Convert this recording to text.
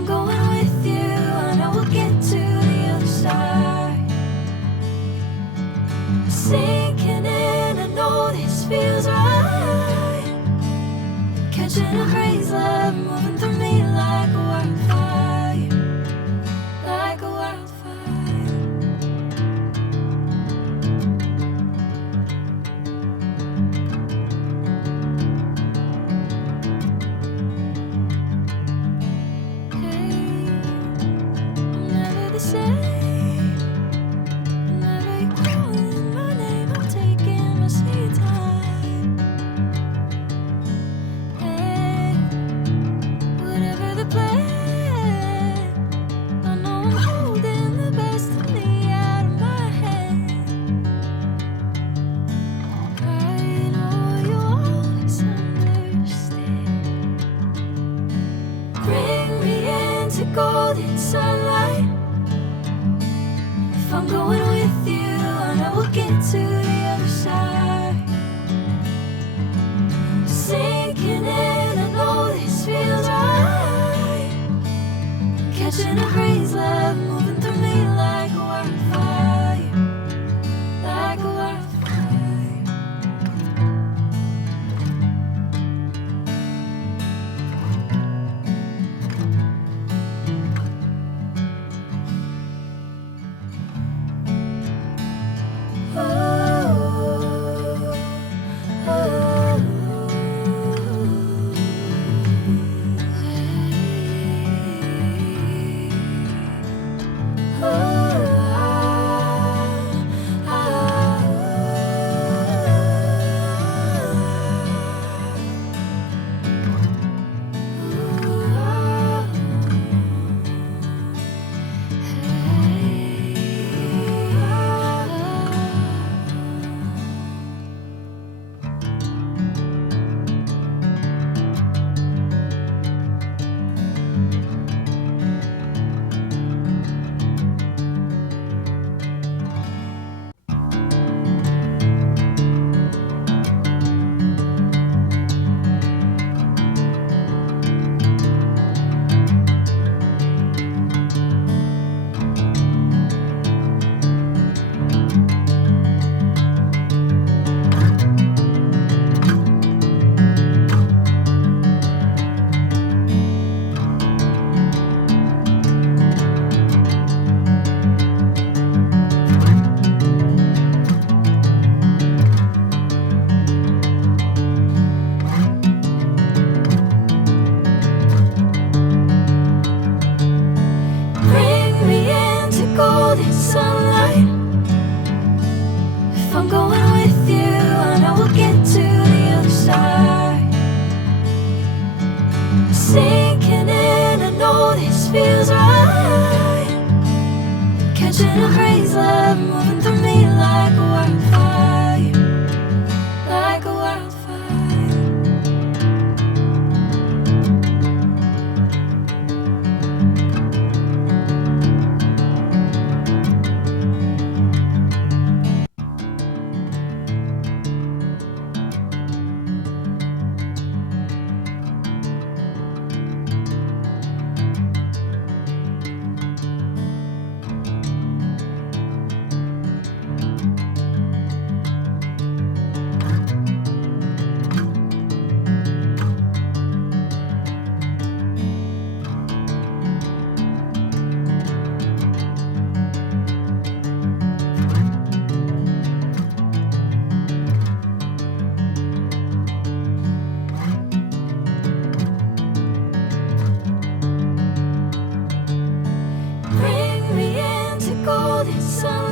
I'm going with you, I know we'll get to the other side. Sinking in, I know this feels right. Catching a crazy love, moving through me like a wildfire, like a wildfire. Golden sunlight. If I'm going with you, I know we'll get to the other side. Sinking in, I know this feels right. Catching a crazy love, moving through me like a wildfire, like a wildfire. Sunlight. If I'm going with you, I know we'll get to the other side. Sinking in, I know this feels right. Catching a crazy love, moving through me like a wildfire, like a wildfire. Golden sun.